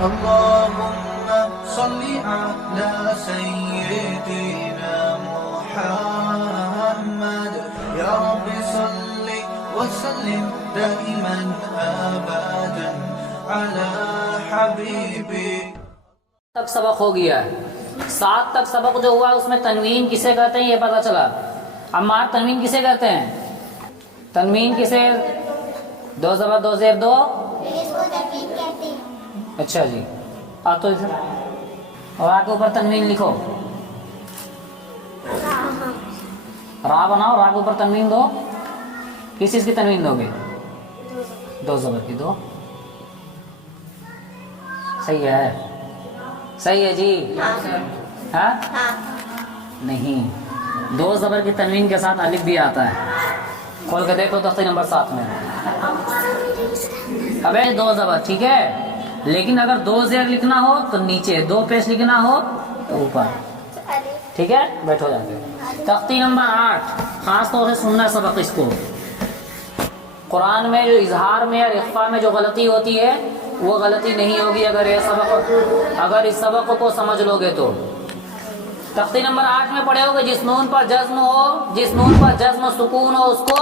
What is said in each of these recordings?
اللهم صل على سيدنا محمد يا رب صل وسلم دائما أبدا على حبيبك. تک سبق ہو گیا ہے. 7 تک سبق جو ہوا اس میں تنوین کسے کہتے ہیں یہ پتا چلا. عمار تنوین کسے کہتے ہیں؟ تنوین کسے؟ 2 زبر 2 زیر 2. اچھا جی آ تو ادھر اور آ کے اوپر تنوین لکھو. را بناؤ, را کے اوپر تنوین دو. کس چیز کی تنوین دو گے؟ 2 زبر کی 2. صحیح ہے, صحیح ہے جی. ہاں نہیں, 2 زبر کی تنوین کے ساتھ الف بھی آتا ہے. کھول کے دیکھو تختی نمبر 7 میں. ابے 2 زبر ٹھیک ہے, لیکن اگر 2 زیر لکھنا ہو تو نیچے, 2 پیش لکھنا ہو تو اوپر. ٹھیک ہے, بیٹھو جاتے. تختی نمبر 8 خاص طور سے سننا سبق اس کو. قرآن میں جو اظہار میں اور اخفا میں جو غلطی ہوتی ہے وہ غلطی نہیں ہوگی اگر اس سبق کو سمجھ لو گے تو. تختی نمبر 8 میں پڑھے ہوگے جس نون پر جزم ہو, جس نون پر جزم و سکون ہو اس کو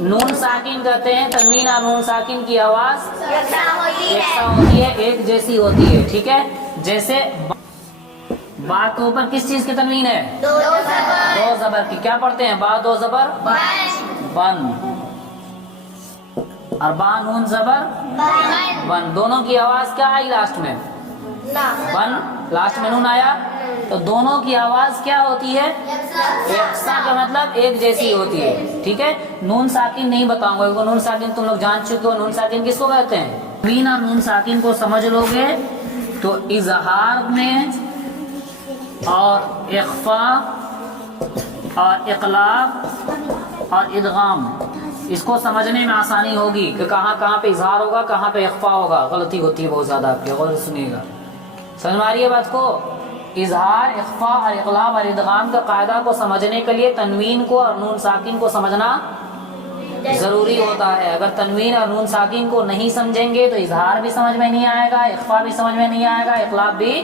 نون ساکن کہتے ہیں. تنوین اور نون ساکن کی آواز یکساں ہوتی ہے, ایک جیسی ہوتی ہے. ٹھیک ہے, جیسے با کے اوپر کس چیز کی تنوین ہے؟ 2 زبر کی. کیا پڑھتے ہیں؟ با 2 زبر بن, اور با نون زبر بن. دونوں کی آواز کیا آئی لاسٹ میں؟ بن. لاسٹ میں نون آیا تو دونوں کی آواز کیا ہوتی ہے؟ یکساں کا مطلب ایک جیسی ہوتی ہے. ٹھیک ہے, نون ساکن نہیں بتاؤں گا, نون ساکن تم لوگ جان چکے ہو. نون ساکن کس کو کہتے ہیں؟ تنوین اور نون ساکن کو سمجھ لو گے تو اظہار میں اور اخفا اور اقلاب اور ادغام اس کو سمجھنے میں آسانی ہوگی کہ کہاں کہاں پہ اظہار ہوگا, کہاں پہ اخفا ہوگا. غلطی ہوتی ہے بہت زیادہ, آپ کے غور سے سنیے گا. سمجھ میں آ رہی ہے بات کو؟ اظہار, اخفا اور اقلاب اور ادغام کا قاعدہ کو سمجھنے کے لیے تنوین کو اور نون ساکن کو سمجھنا ضروری ہوتا ہے. اگر تنوین اور نون ساکن کو نہیں سمجھیں گے تو اظہار بھی سمجھ میں نہیں آئے گا, اخفا بھی سمجھ میں نہیں آئے گا, اقلاب بھی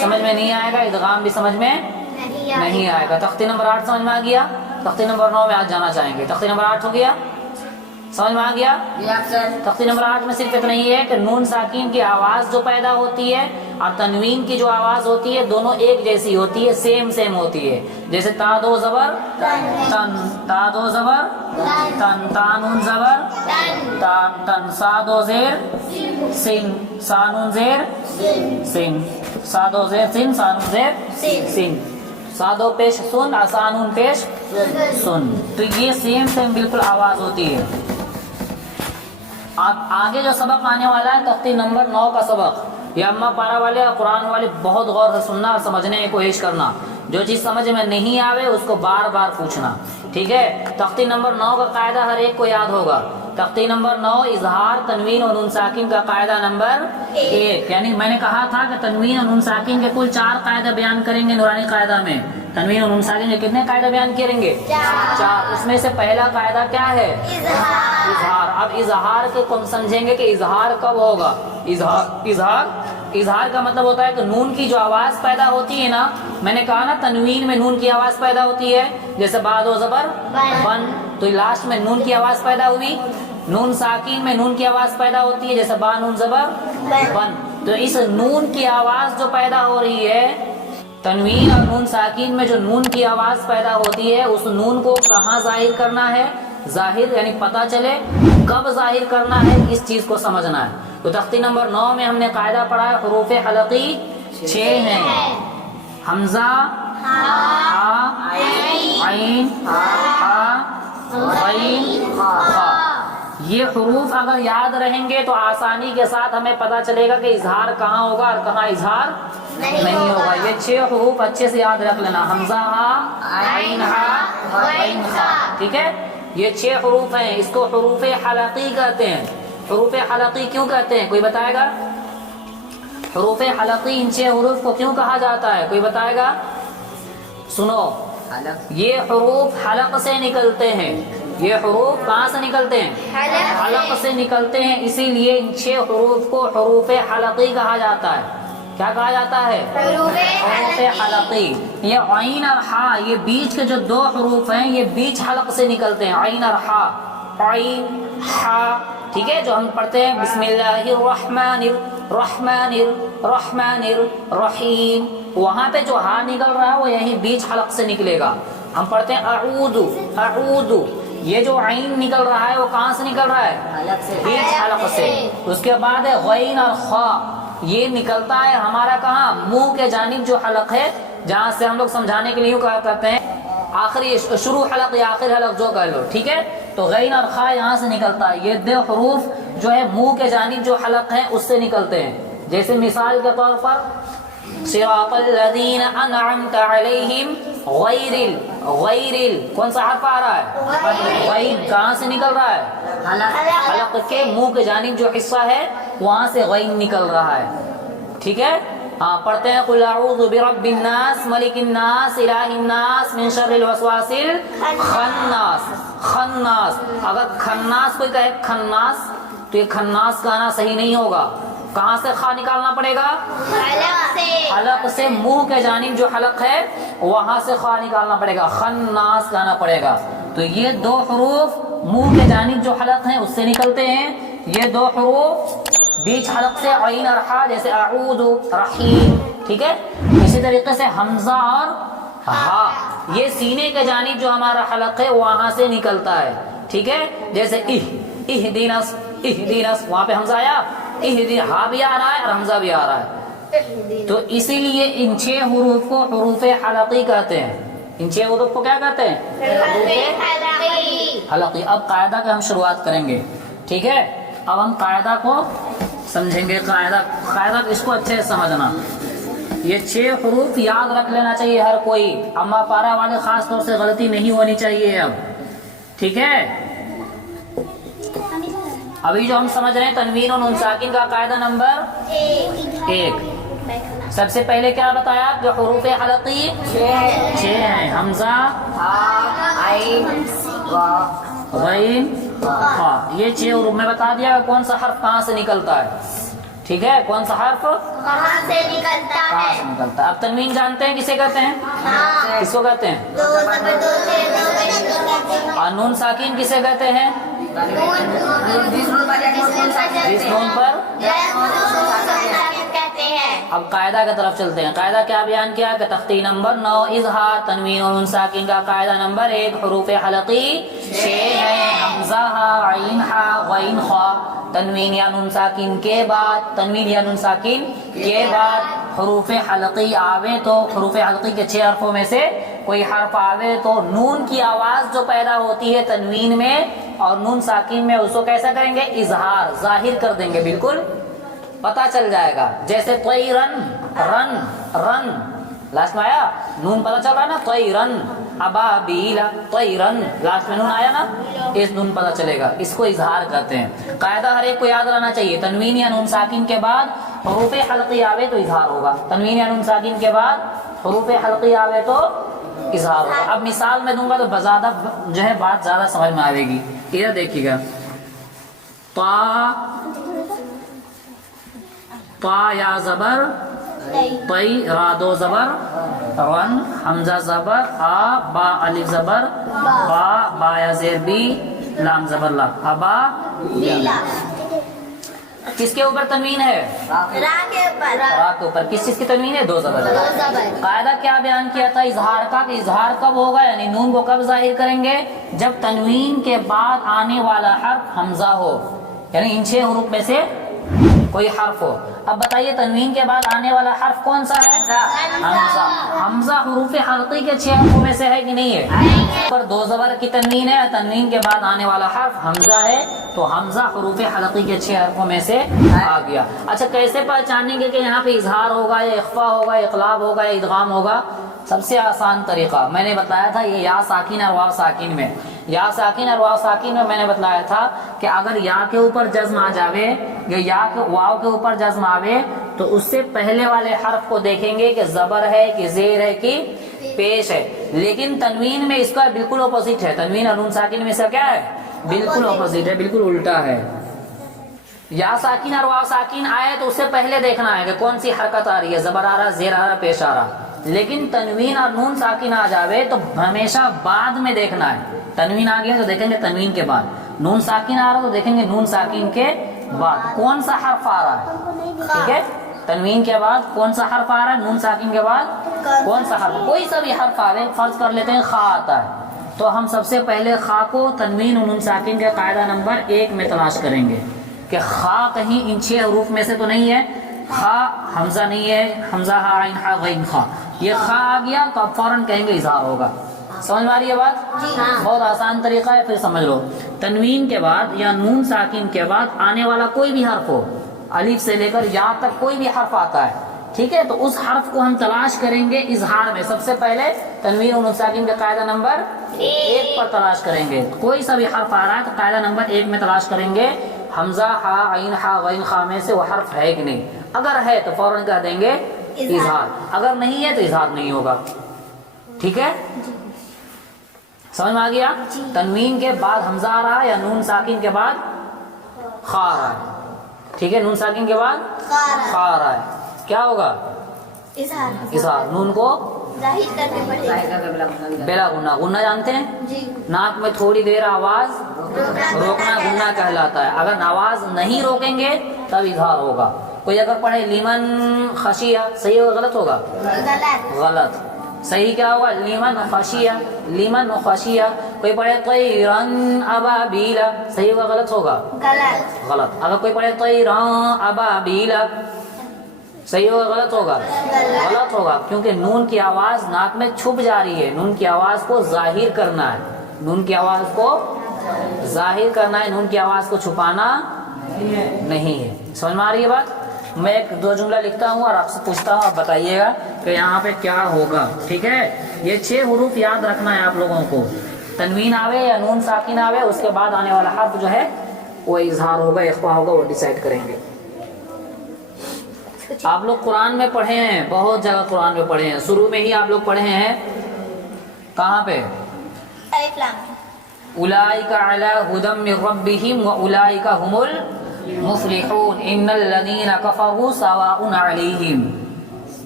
سمجھ میں نہیں آئے گا, ادغام بھی سمجھ میں نہیں آئے گا. تختی نمبر 8 سمجھ میں آ گیا. تختی نمبر 9 میں آج جانا چاہیں گے. تختی نمبر 8 ہو گیا, سمجھ میں آ گیا. تختی نمبر 8 میں صرف اتنا ہی ہے کہ نون ساکین کی آواز جو پیدا ہوتی ہے اور تنوین کی جو آواز ہوتی ہے دونوں ایک جیسی ہوتی ہے, سیم ہوتی ہے. جیسے تا 2 زبر تن, تا 2 زبر تن, تا نون زبر تن تن, سا 2 زیر سین, سا نون زیر سین, سا 2 زیر سین, سا نون زیر سین, سا 2 پیش سن, سا نون پیش سن. تو یہ سیم بالکل آواز ہوتی ہے. اب آگے جو سبق آنے والا ہے تختی نمبر 9 کا سبق, یہ اما پارا والے اور قرآن والے بہت غور سے سننا اور سمجھنے کی کوشش کرنا. جو چیز سمجھ میں نہیں آوے اس کو بار بار پوچھنا. ٹھیک ہے, تختی نمبر 9 کا قاعدہ ہر ایک کو یاد ہوگا. تختی نمبر 9 اظہار, تنوین اور نون ساکن کا قاعدہ نمبر 1. یعنی میں نے کہا تھا کہ تنوین اور نون ساکن کے کل 4 قاعدہ بیان کریں گے نورانی قاعدہ میں. تنوین اور نون ساکن کے کتنے قاعدہ بیان کریں گے؟ 4. اس میں سے پہلا قاعدہ کیا ہے؟ اظہار. اب اظہار کو کم سمجھیں گے کہ اظہار کب ہوگا. اظہار کا مطلب ہوتا ہے کہ نون کی جو آواز پیدا ہوتی ہے نا, میں نے کہا نا تنوین میں نون کی آواز پیدا ہوتی ہے, جیسے با 2 زبر بن, تو لاسٹ میں نون کی آواز پیدا ہوئی. نون ساکین میں نون کی آواز پیدا ہوتی ہے جیسے با نون زبر بن. تو اس نون کی آواز جو پیدا ہو رہی ہے تنوین اور نون ساکین میں, جو نون کی آواز پیدا ہوتی ہے اس نون کو کہاں ظاہر کرنا ہے, ظاہر یعنی پتہ چلے کب ظاہر کرنا ہے, اس چیز کو سمجھنا ہے. تو تختی نمبر 9 میں ہم نے قاعدہ پڑھا ہے حروف حلقی 6 ہیں. حمزہ, ہا, عین, ہا, غین, خا. یہ حروف اگر یاد رہیں گے تو آسانی کے ساتھ ہمیں پتہ چلے گا کہ اظہار کہاں ہوگا اور کہاں اظہار نہیں ہوگا. یہ 6 حروف اچھے سے یاد رکھ لینا, حمزہ, ہا, عین, ہا, غین, خا. ٹھیک ہے, یہ 6 حروف ہیں. اس کو حروف حلقی کہتے ہیں. حروف حلقی کیوں کہتے ہیں, کوئی بتائے گا؟ حروف حلقی ان 6 حروف کو کیوں کہا جاتا ہے, کوئی بتائے گا؟ سنو, یہ حروف حلق سے نکلتے ہیں. یہ حروف کہاں سے نکلتے ہیں؟ حلق سے نکلتے ہیں، اسی لیے ان 6 حروف کو حروف حلقی کہا جاتا ہے۔ کیا کہا جاتا ہے؟ حروف حلقی۔ یہ عین اور ہا، یہ بیچ کے جو 2 حروف ہیں یہ بیچ حلق سے نکلتے ہیں، عین اور ہا، عین ہا، ٹھیک ہے، جو ہم پڑھتے ہیں بسم اللہ الرحمن الرحمن الرحمن الرحیم، وہاں پہ جو ہا نکل رہا ہے وہ یہی بیچ حلق سے نکلے گا۔ ہم پڑھتے ہیں اعوذ اعوذ، یہ جو عین نکل رہا ہے وہ کہاں سے نکل رہا ہے؟ بیچ حلق سے۔ اس کے بعد ہے غین اور خا، یہ نکلتا ہے ہمارا کہاں؟ منہ کے جانب جو حلق ہے، جہاں سے ہم لوگ سمجھانے کے لیے یوں کہا کرتے ہیں آخری شروع حلق یا آخر حلق جو کہہ لو، ٹھیک ہے، تو غین اور خا یہاں سے نکلتا ہے۔ یہ 2 حروف جو ہے منہ کے جانب جو حلق ہے اس سے نکلتے ہیں۔ جیسے مثال کے طور پر صراط الذین انعمت علیہم غیر کون سا حرف آ رہا ہے؟ غین، کہاں سے نکل رہا ہے؟ حلق کے منہ کے جانب جو حصہ ہے وہاں سے غین نکل رہا ہے، ٹھیک ہے۔ پڑھتے ہیں قل اعوذ برب الناس ملک الناس الہ الناس من شر الوسواس الخناس۔ خناس، اگر خناس کوئی کہے خناس تو یہ خناس کہنا صحیح نہیں ہوگا۔ کہاں سے خا نکالنا پڑے گا؟ حلق سے، منہ کے جانب جو حلق ہے وہاں سے خا نکالنا پڑے گا، خناس کہنا پڑے گا۔ تو یہ 2 حروف منہ کے جانب جو حلق ہیں اس سے نکلتے ہیں، یہ 2 حروف بیچ حلق سے عین اور ہا، جیسے اعوذ رحیم، ٹھیک ہے۔ اسی طریقے سے حمزہ اور ہا، یہ سینے کے جانب جو ہمارا حلق ہے وہاں سے نکلتا ہے، ٹھیک ہے۔ جیسے اہدینس، اہدینس، وہاں پہ حمزہ آیا، ہا بھی آ رہا ہے اور حمزہ بھی آ رہا ہے، تو اسی لیے ان 6 حروف کو حروف حلقی کہتے ہیں۔ ان 6 حروف کو کیا کہتے ہیں؟ حروف حلقی۔ اب قاعدہ کا ہم شروعات کریں گے، ٹھیک ہے۔ اب ہم قاعدہ کو سمجھیں گے، قاعدہ اس کو اچھے سے سمجھنا۔ یہ 6 حروف یاد رکھ لینا چاہیے ہر کوئی، اما پارا والے خاص طور سے غلطی نہیں ہونی چاہیے اب، ٹھیک ہے۔ ابھی جو ہم سمجھ رہے ہیں تنوین اور نون ساکن کا قاعدہ نمبر 1، سب سے پہلے کیا بتایا کہ حروف حلقی 6 ہیں، حمزہ، عین، غین، خا، یہ 6 حروف میں بتا دیا کون سا حرف کہاں سے نکلتا ہے، ٹھیک ہے، کون سا حرف کہاں سے نکلتا ہے۔ اب تنوین جانتے ہیں کسے کہتے ہیں؟ کس کو کہتے ہیں؟ اور نون ساکن کسے کہتے ہیں؟ جس نون پر۔ اب قاعدہ کی طرف چلتے ہیں۔ قاعدہ کیا بیان کیا کہ تختی نمبر 9 اظہار تنوین اور نون ساکن کا قاعدہ نمبر 1 حروف حلقی 6 ہیں، حمزہ، عین، ہا، غین، خا۔ تنوین یا نون ساکن کے بعد، تنوین یا نون ساکن کے بعد حروف حلقی آوے تو حروف حلقی کے 6 حرفوں میں سے کوئی حرف آوے تو نون کی آواز جو پیدا ہوتی ہے تنوین میں اور نون ساکن میں اس کو کیسا کریں گے؟ اظہار، ظاہر کر دیں گے، بالکل پتا چل جائے گا۔ جیسے طیرن، رن، رن، لاسٹ میں آیا نون، پتا چل رہا ہے نا، طیرن، ابابیل، طیرن، لاسٹ میں نون آیا نا، اس نون پتا چلے گا، اس کو اظہار کہتے ہیں۔ قاعدہ ہر ایک کو یاد رہنا چاہیے، تنوین یا نون ساکن کے بعد حروف حلقی آوے تو اظہار ہوگا، تنوین یا نون ساکن کے بعد حروف حلقی آوے تو اظہار ہوگا۔ اب مثال میں دوں گا تو بزیادہ جو ہے بات زیادہ سمجھ میں آئے گی۔ ادھر دیکھیے گا، طا یا زبر طی، را دو زبر رن، حمزہ زبر آ، با الف زبر با، با یا زیر بی، لام زبر لا، ابا بیلا۔ کس کے اوپر تنوین ہے؟ را کے اوپر۔ کس چیز کی تنوین ہے؟ 2 زبر۔ قاعدہ کیا بیان کیا تھا اظہار کا کہ اظہار کب ہوگا، یعنی نون کو کب ظاہر کریں گے؟ جب تنوین کے بعد آنے والا حرف حمزہ ہو، یعنی ان 6 حروف میں سے کوئی حرف ہو۔ اب بتائیے تنوین کے بعد آنے والا حرف کون سا ہے؟ حمزہ۔ حمزہ حروف حلقی کے 6 حروف میں سے ہے کہ نہیں ہے؟ پر 2 زبر کی تنوین ہے، تنوین کے بعد آنے والا حرف حمزہ ہے، تو حمزہ حروف حلقی کے 6 حرفوں میں سے آ گیا۔ اچھا کیسے پہچانیں گے کہ یہاں پہ اظہار ہوگا یا اخفا ہوگا، اقلاب ہوگا یا ادغام ہوگا؟ سب سے آسان طریقہ میں نے بتایا تھا، یہ یا ساکن اور واو ساکن میں، یا ساکن اور واو ساکن میں نے بتلایا تھا کہ اگر یا کے اوپر جزم آ جاوے یا کے واو کے اوپر جزم آوے تو اس سے پہلے والے حرف کو دیکھیں گے کہ زبر ہے کہ زیر ہے کہ پیش ہے۔ لیکن تنوین میں اس کا بالکل اپوزٹ ہے. تنوین اور نون ساکن میں سے کیا ہے؟ بالکل اپوزٹ ہے, بالکل الٹا ہے. یا ساکن اور واو ساکن آئے تو اس سے پہلے دیکھنا ہے کہ کون سی حرکت آ رہی ہے, زبر آ رہا, زیر آ رہا, پیش آ رہا. لیکن تنوین اور نون ساکن آ جاوے تو ہمیشہ بعد میں دیکھنا ہے. تنوین آ گیا تو دیکھیں گے تنوین کے بعد, نون ساکن آ رہا تو دیکھیں گے نون ساکن کے بعد کون سا حرف آ رہا ہے. ٹھیک ہے, تنوین کے بعد کون سا حرف آ رہا ہے, نون ساکن کے بعد کون سا حرف. کوئی سا بھی حرف آوے, فرض کر لیتے ہیں خا آتا ہے تو ہم سب سے پہلے خا کو تنوین اور نون ساکن کے قاعدہ نمبر 1 میں تلاش کریں گے کہ خا کہیں ان 6 حروف میں سے تو نہیں ہے. خا حمزہ نہیں ہے, حمزہ ہا عین ہا غین خا, یہ خا آ گیا تو اب فوراً کہیں گے اظہار ہوگا. سمجھ میں آ رہی ہے بات؟ بہت آسان طریقہ ہے, پھر سمجھ لو. تنوین کے بعد یا نون ساکن کے بعد آنے والا کوئی بھی حرف ہو, الف سے لے کر یا تک کوئی بھی حرف آتا ہے, ٹھیک ہے, تو اس حرف کو ہم تلاش کریں گے اظہار میں. سب سے پہلے تنوین اور نون ساکن کا قاعدہ نمبر 1 پر تلاش کریں گے. کوئی سا بھی حرف آ رہا ہے تو قاعدہ نمبر 1 میں تلاش کریں گے حمزہ ہا عین ہا غین خا میں سے وہ حرف ہے کہ نہیں. اگر ہے تو فوراً کہہ دیں گے اظہار, اگر نہیں ہے تو اظہار نہیں ہوگا. ٹھیک ہے, سمجھ میں آ گیا؟ تنوین کے بعد حمزہ آ رہا ہے یا نون ساکن کے بعد خا آ رہا ہے. ٹھیک ہے, نون ساکن کے بعد خا آ رہا ہے, کیا ہوگا؟ اظہار. نون کو بلا غنہ. غنہ جانتے ہیں؟ ناک میں تھوڑی دیر آواز روکنا غنہ کہلاتا ہے. اگر آواز نہیں روکیں گے تب اظہار ہوگا. کوئی اگر پڑھے لیمن خشیہ, صحیح ہوگا غلط ہوگا؟ غلط. صحیح کیا ہوگا؟ لیمن خشیہ, لیمن خشیہ. کوئی پڑھے طیرن ابابیلا, صحیح ہوگا غلط ہوگا؟ غلط. اگر کوئی پڑھے طیرن ابابیلا, صحیح ہوگا غلط ہوگا؟ غلط ہوگا, کیونکہ نون کی آواز ناک میں چھپ جا رہی ہے. نون کی آواز کو ظاہر کرنا ہے, نون کی آواز کو ظاہر کرنا ہے, نون کی آواز کو چھپانا نہیں ہے. سمجھ میں آ رہی ہے بات؟ میں 1-2 جملہ لکھتا ہوں اور آپ سے پوچھتا ہوں, آپ بتائیے گا کہ یہاں پہ کیا ہوگا. ٹھیک ہے, یہ 6 حروف یاد رکھنا ہے آپ لوگوں کو. تنوین آوے یا نون ساکن آوے, اس کے بعد آنے والا حرف جو ہے وہ اظہار ہوگا, اخفا ہوگا, وہ ڈیسائیڈ کریں گے. آپ لوگ قرآن میں پڑھے ہیں, بہت جگہ قرآن میں پڑھے ہیں. شروع میں ہی آپ لوگ پڑھے ہیں کہاں پہ؟ اولئک علی ھدی من ربہم واولئک ھم المفلحون. ان الذین کفروا سواء علیہم,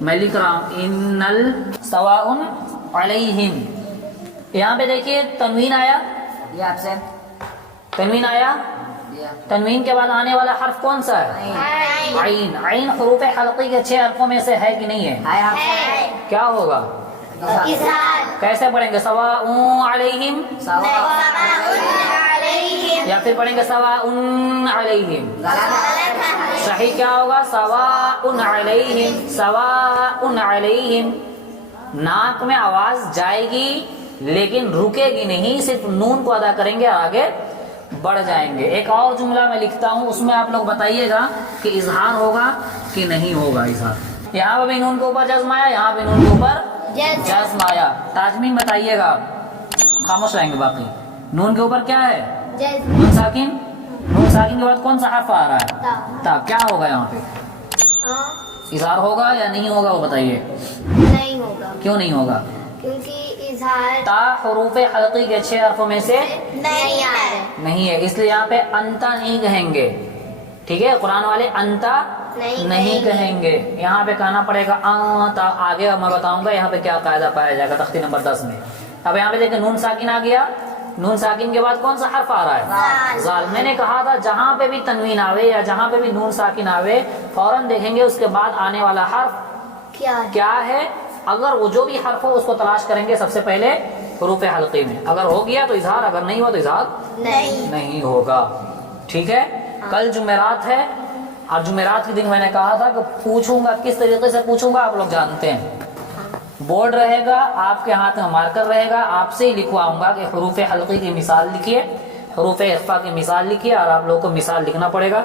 میں لکھ رہا ہوں ان سواء علیہم. یہاں پہ دیکھیے تنوین آیا, یہ آپ سے تنوین آیا. تنوین کے بعد آنے والا حرف کون سا ہے؟ عین. عین حروف حلقی کے 6 حرفوں میں سے ہے کہ نہیں ہے؟ کیا ہوگا؟ کیسے پڑھیں گے؟ سواء علیہم, یا پھر پڑھیں گے سواء علیہم. صحیح کیا ہوگا؟ سواء علیہم, سواء علیہم. ناک میں آواز جائے گی لیکن رکے گی نہیں, صرف نون کو ادا کریں گے اور آگے بڑھ جائیں گے. ایک اور جملہ میں لکھتا ہوں, اس میں آپ لوگ بتائیے گا کہ اظہار ہوگا کہ نہیں ہوگا اظہار. یہاں پہ بھی نون کے اوپر جزم آیا, یہاں پہ نون کے اوپر جزم آیا. تاجمین بتائیے گا, خاموش رہیں گے باقی. نون کے اوپر کیا ہے؟ نون ساکن. نون ساکن کے بعد کون سا حرف آ رہا ہے؟ تا. کیا ہوگا یہاں پہ؟ اظہار ہوگا یا نہیں ہوگا وہ بتائیے. نہیں ہوگا. کیوں نہیں ہوگا؟ کیونکہ اظہار تا حروف حلقی کے 6 حرفوں میں سے نہیں آ رہا ہے. نہیں ہے, اس لیے یہاں پہ انتا نہیں کہیں گے. ٹھیک ہے, قرآن والے انتا نہیں کہیں گے. یہاں پہ کہنا پڑے گا انتا. آگے میں بتاؤں گا یہاں پہ کیا قاعدہ پایا جائے گا تختی نمبر 10 میں. اب یہاں پہ دیکھیں نون ساکن آ گیا, نون ساکن کے بعد کون سا حرف آ رہا ہے؟ زال. میں نے کہا تھا جہاں پہ بھی تنوین آوے یا جہاں پہ بھی نون ساکن آوے فوراً دیکھیں گے اس کے بعد آنے والا حرف کیا ہے. اگر وہ جو بھی حرف ہو اس کو تلاش کریں گے سب سے پہلے حروف حلقی میں. اگر ہو گیا تو اظہار, اگر نہیں ہوا تو اظہار نہیں ہوگا. ٹھیک ہے, کل جمعرات ہے, اور جمعرات کے دن میں نے کہا تھا کہ پوچھوں گا, کس طریقے سے پوچھوں گا آپ لوگ جانتے ہیں. بورڈ رہے گا, آپ کے ہاتھ میں مارکر رہے گا, آپ سے ہی لکھواؤں گا کہ حروف حلقی کی مثال لکھیے, حروف اخفا کی مثال لکھیے, اور آپ لوگوں کو مثال لکھنا پڑے گا.